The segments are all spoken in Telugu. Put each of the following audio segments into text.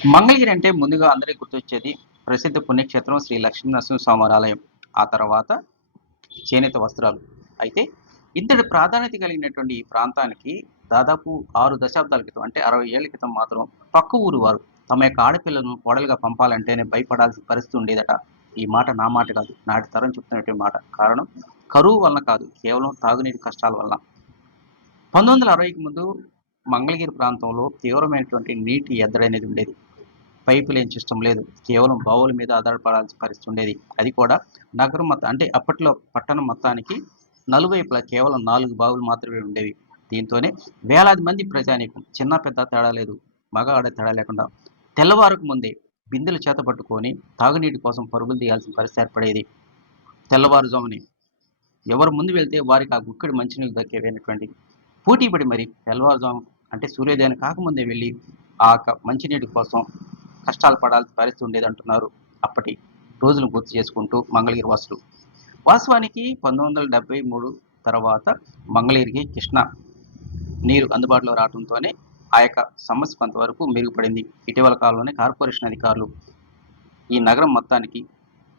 మంగళగిరి అంటే ముందుగా అందరికి గుర్తొచ్చేది ప్రసిద్ధ పుణ్యక్షేత్రం శ్రీ లక్ష్మీనరసింహస్వామి ఆలయం. ఆ తర్వాత చేనేత వస్త్రాలు. అయితే ఇంతటి ప్రాధాన్యత కలిగినటువంటి ఈ ప్రాంతానికి దాదాపు 6 దశాబ్దాల క్రితం అంటే 60 ఏళ్ల క్రితం మాత్రం పక్క ఊరు వారు తమ యొక్క ఆడపిల్లను కోడలుగా పంపాలంటేనే భయపడాల్సిన పరిస్థితి ఉండేదట. ఈ మాట నా మాట కాదు. నాటి తరం చెప్తున్నటువంటి మాట. కారణం కరువు వలన కాదు. కేవలం తాగునీటి కష్టాల వల్ల. 1960కి ముందు మంగళగిరి ప్రాంతంలో తీవ్రమైనటువంటి నీటి ఎద్దడి అనేది ఉండేది. పైపు లైన్ సిస్టమ్ లేదు. కేవలం బావుల మీద ఆధారపడాల్సిన పరిస్థితి ఉండేది. అది కూడా నగరం మొత్తం అంటే అప్పట్లో పట్టణం మొత్తానికి నలువైపులా కేవలం 4 బావులు మాత్రమే ఉండేవి. దీంతోనే వేలాది మంది ప్రజానీకం చిన్న పెద్ద తేడా లేదు. మగ ఆడ తేడా లేకుండా తెల్లవారక ముందే బిందెలు చేతపట్టుకొని తాగునీటి కోసం పరుగులు తీయాల్సిన పరిస్థితి ఏర్పడేది. తెల్లవారుజామునే ఎవరు ముందు వెళ్తే వారికి ఆ గుక్కెడు మంచినీళ్ళు దక్కేవనేటువంటి పోటీ పడి మరి తెల్లవారుజాము అంటే సూర్యోదయం కాకముందే వెళ్ళి ఆ మంచినీటి కోసం కష్టాలు పడాల్సిన పరిస్థితి ఉండేది అంటున్నారు అప్పటి రోజులను గుర్తు చేసుకుంటూ మంగళగిరి వాసులు. వాస్తవానికి 1973 తర్వాత మంగళగిరికి కృష్ణా నీరు అందుబాటులో రావడంతోనే ఆ యొక్క సమస్య కొంతవరకు మెరుగుపడింది. ఇటీవల కాలంలోనే కార్పొరేషన్ అధికారులు ఈ నగరం మొత్తానికి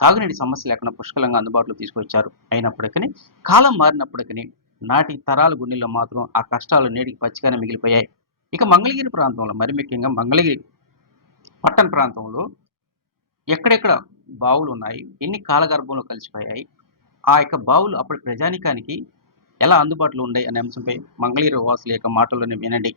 తాగునీటి సమస్య లేకుండా పుష్కలంగా అందుబాటులో తీసుకొచ్చారు. అయినప్పటికీ కాలం మారినప్పటికీ నాటి తరాల గుండెల్లో మాత్రం ఆ కష్టాలు నేటికి పచ్చిగానే మిగిలిపోయాయి. ఇక మంగళగిరి ప్రాంతంలో మరి ముఖ్యంగా మంగళగిరి పట్టణ ప్రాంతంలో ఎక్కడెక్కడ బావులు ఉన్నాయి, ఎన్ని కాలగర్భంలో కలిసిపోయాయి, ఆ యొక్క బావులు అప్పటి ప్రజానికానికి ఎలా అందుబాటులో ఉన్నాయి అనే అంశంపై మంగళగిరి వాసుల యొక్క మాటల్లోనే వినండి.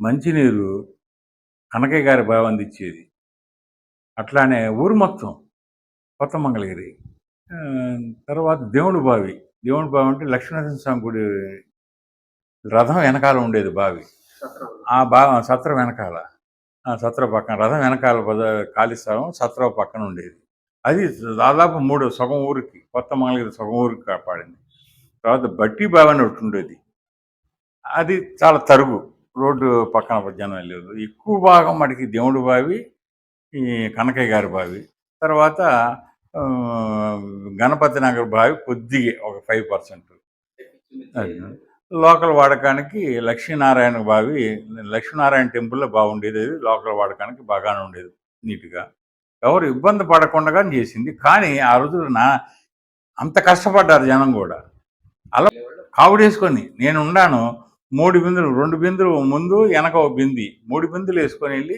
మంచినీరు కనకయ్య గారి బావి అందించేది. అట్లానే ఊరు మొత్తం కొత్త మంగళగిరి. తర్వాత దేవుడి బావి అంటే లక్ష్మీనరసింహస్వామి గుడి రథం వెనకాల ఉండేది బావి. ఆ సత్రం వెనకాల, సత్రం పక్కన రథం వెనకాల ఖాళీ స్థలం సత్రం పక్కన ఉండేది. అది దాదాపు సగం ఊరికి, కొత్త మంగళగిరి సగం ఊరికి కాపాడింది. తర్వాత బట్టి బావి అని ఒకటి ఉండేది. అది చాలా తరుగు, రోడ్డు పక్కన జనం వెళ్ళేది. ఎక్కువ భాగం మటుకి దేవుడి బావి, ఈ కనకయ్య గారి బావి. తర్వాత గణపతి నగర్ బావి కొద్దిగా ఒక 5%. లోకల్ వాడకానికి లక్ష్మీనారాయణ బావి, లక్ష్మీనారాయణ టెంపుల్లో బాగుండేది. అది లోకల్ వాడకానికి బాగానే ఉండేది, నీట్గా. ఎవరు ఇబ్బంది పడకుండా చేసింది. కానీ ఆ రోజున అంత కష్టపడ్డారు జనం కూడా. అలా కావుడేసుకొని నేను ఉన్నాను 3 బిందులు, 2 బిందులు ముందు వెనక ఒక బింది, 3 బిందులు వేసుకొని వెళ్ళి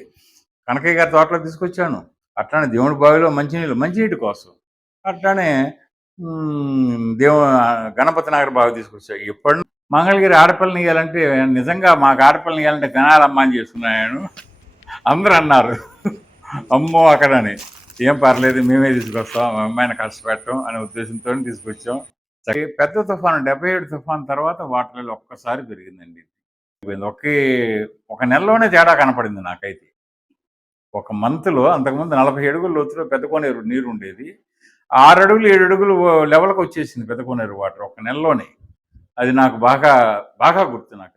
కనకయ్య గారి తోటలో తీసుకొచ్చాను. అట్లానే దేవుడి బావిలో మంచినీటి కోసం. అట్లానే గణపతి నగర్ బావి తీసుకొచ్చాను. ఎప్పుడు మంగళగిరి ఆడపిల్లని ఇవ్వాలంటే నిజంగా మాకు ఆడపిల్లని ఇవ్వాలంటే తినాలమ్మా అని చేసుకున్నాను. అందరూ అన్నారు అమ్మో అక్కడని. ఏం పర్లేదు, మేమే తీసుకొస్తాం, మా అమ్మాయిని కష్టపెట్టం అనే ఉద్దేశంతో తీసుకొచ్చాం. పెద్ద తుఫాను 77 తుఫాను తర్వాత వాటర్ లెవెల్ ఒక్కసారి పెరిగిందండి. ఒక నెలలోనే తేడా కనపడింది నాకైతే. ఒక మంత్లో అంతకుముందు 40 అడుగుల లోతులో పెద్ద కోనేరు నీరు ఉండేది. 6 అడుగులు 7 అడుగులు లెవెల్కి వచ్చేసింది పెద్ద కోనేరు వాటర్ ఒక నెలలోనే. అది నాకు బాగా బాగా గుర్తు. నాకు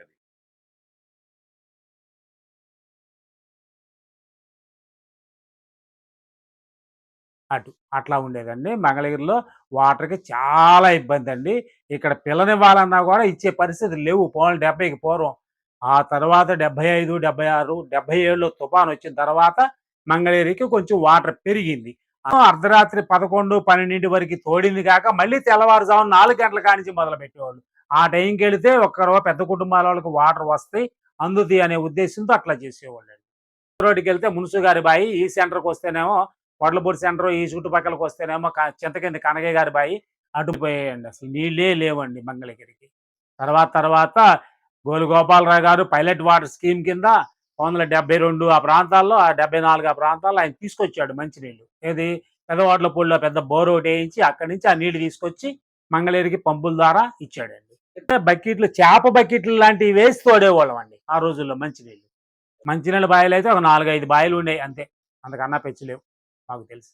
అది అట్లా ఉండేదండి. మంగళగిరిలో వాటర్‌కి చాలా ఇబ్బంది అండి. ఇక్కడ పిల్లనివ్వాలన్నా కూడా ఇచ్చే పరిస్థితులు లేవు. 70కి పూర్వం. ఆ తర్వాత 75, 76, 77లో తుఫాను వచ్చిన తర్వాత మంగళగిరికి కొంచెం వాటర్ పెరిగింది. అర్ధరాత్రి 11, 12 వరకు తోడింది కాక మళ్ళీ తెల్లవారుజామున 4 గంటల కానించి మొదలుపెట్టేవాళ్ళు. ఆ టైంకి వెళితే పెద్ద కుటుంబాల వాళ్ళకి వాటర్ వస్తాయి, అందుతాయి అనే ఉద్దేశంతో అట్లా చేసేవాళ్ళండి. రోడ్డుకి వెళ్తే మున్సు గారి బాయి, ఈ సెంటర్కి వస్తేనేమో వడ్లపూడి సెంటర్, ఈ చుట్టుపక్కలకు వస్తేనేమో చింతకింది కనకయ్య గారి బాయి అటు పోయాయండి. అసలు నీళ్ళే లేవండి మంగళగిరికి. తర్వాత గోపాలరావు గారు పైలట్ వాటర్ స్కీమ్ కింద 1972 ఆ ప్రాంతాల్లో, 74 ఆ ప్రాంతాల్లో ఆయన తీసుకొచ్చాడు మంచినీళ్ళు. ఏది పెద్దవాడ్లపూడిలో పెద్ద బోర్ ఒకటి వేయించి అక్కడి నుంచి ఆ నీళ్లు తీసుకొచ్చి మంగళగిరికి పంపుల ద్వారా ఇచ్చాడండి. బకెట్లు, చేప బకెట్లు లాంటివి వేసి తోడేవాళ్ళం అండి ఆ రోజుల్లో మంచినీళ్ళు. మంచినీళ్ళ బాయిలు అయితే ఒక 4, 5 బాయిలు ఉండేవి అంతే, అంతకన్నా పెంచలేవు మాకు తెలుసు.